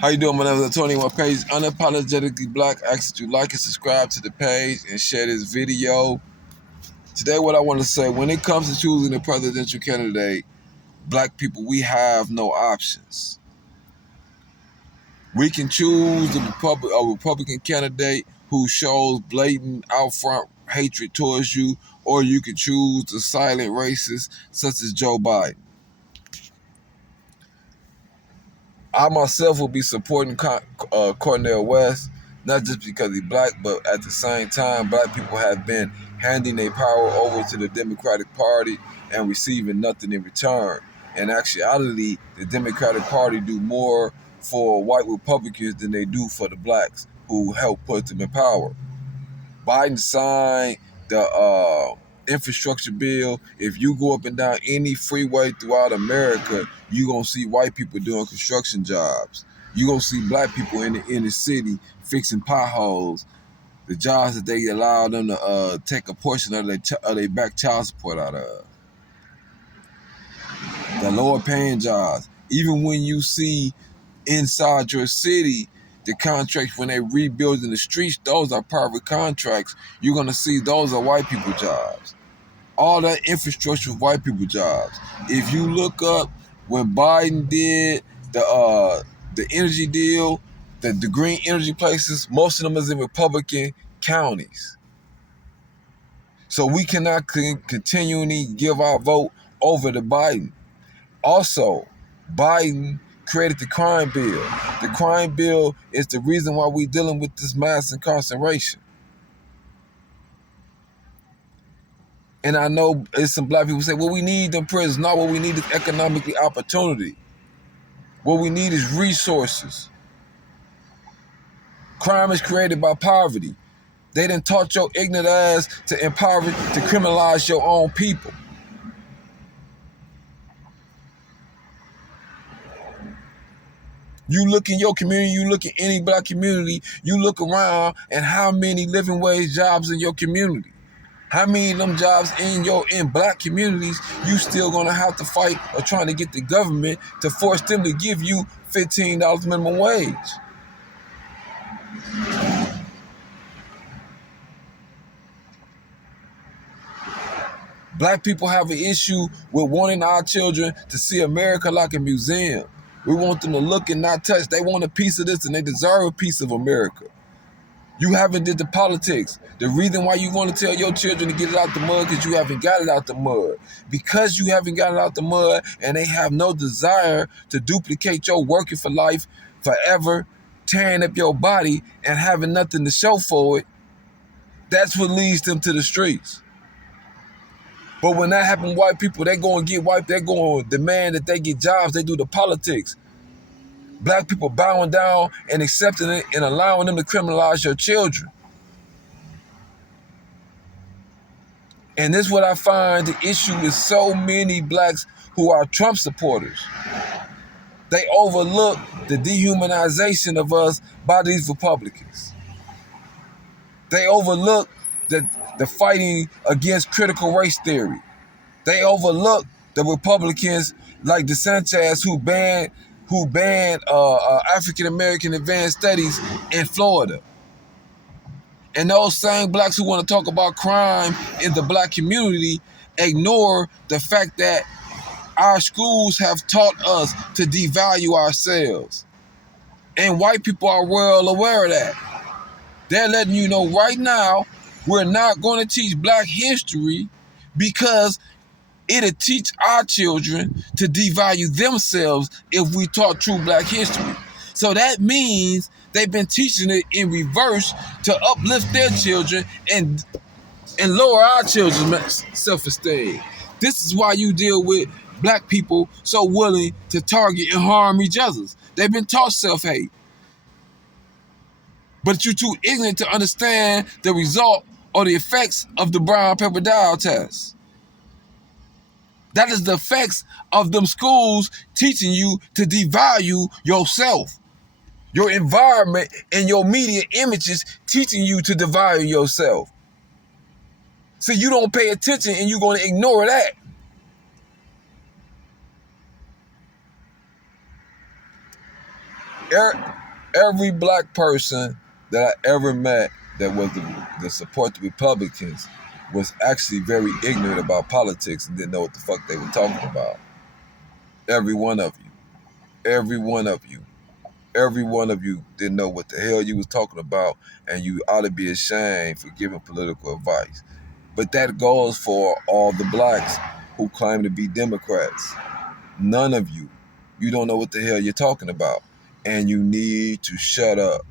How you doing? My name is Tony. My page is Unapologetically Black. I ask that you like and subscribe to the page and share this video. Today, what I want to say, when it comes to choosing a presidential candidate, black people, we have no options. We can choose a Republican candidate who shows blatant, out front hatred towards you, or you can choose the silent racist such as Joe Biden. I myself will be supporting Cornel West, not just because he's black, but at the same time, black people have been handing their power over to the Democratic Party and receiving nothing in return. In actuality, the Democratic Party do more for white Republicans than they do for the blacks who help put them in power. Biden signed the infrastructure bill. If you go up and down any freeway throughout America, you're going to see white people doing construction jobs. You're going to see black people in the inner city fixing potholes, the jobs that they allow them to take a portion of their back child support out of. The lower paying jobs. Even when you see inside your city, the contracts when they rebuilding the streets, those are private contracts. You're going to see those are white people jobs. All that infrastructure is white people jobs. If you look up when Biden did the energy deal, the green energy places, most of them is in Republican counties. So we cannot continually give our vote over to Biden. Also, Biden created the crime bill. The crime bill is the reason why we're dealing with this mass incarceration. And I know it's some black people say, well, we need them prisons. No, what we need is economically opportunity. What we need is resources. Crime is created by poverty. They done taught your ignorant ass to impoverish, to criminalize your own people. You look in your community, you look in any black community, you look around and how many living wage jobs in your community. How many of them jobs in black communities you still gonna have to fight or trying to get the government to force them to give you $15 minimum wage? Black people have an issue with wanting our children to see America like a museum. We want them to look and not touch. They want a piece of this and they deserve a piece of America. You haven't did the politics. The reason why you want to tell your children to get it out the mud because you haven't got it out the mud. Because you haven't got it out the mud and they have no desire to duplicate your working for life forever, tearing up your body and having nothing to show for it, that's what leads them to the streets. But when that happens, white people, they go and get wiped. They go and demand that they get jobs. They do the politics. Black people bowing down and accepting it and allowing them to criminalize your children. And this is what I find the issue with so many blacks who are Trump supporters. They overlook the dehumanization of us by these Republicans. They overlook the fighting against critical race theory. They overlook the Republicans like DeSantis who banned African American advanced studies in Florida. And those same blacks who want to talk about crime in the black community ignore the fact that our schools have taught us to devalue ourselves. And white people are well aware of that. They're letting you know right now, we're not going to teach black history because it'll teach our children to devalue themselves if we taught true black history. So that means they've been teaching it in reverse to uplift their children and lower our children's self-esteem. This is why you deal with black people so willing to target and harm each other. They've been taught self-hate. But you're too ignorant to understand the result or the effects of the brown paper dial test. That is the effects of them schools teaching you to devalue yourself. Your environment and your media images teaching you to devalue yourself. So you don't pay attention and you're going to ignore that. Every black person that I ever met that was the support the Republicans was actually very ignorant about politics and didn't know what the fuck they were talking about. Every one of you. Every one of you. Every one of you didn't know what the hell you was talking about, and you ought to be ashamed for giving political advice. But that goes for all the blacks who claim to be Democrats. None of you. You don't know what the hell you're talking about. And you need to shut up.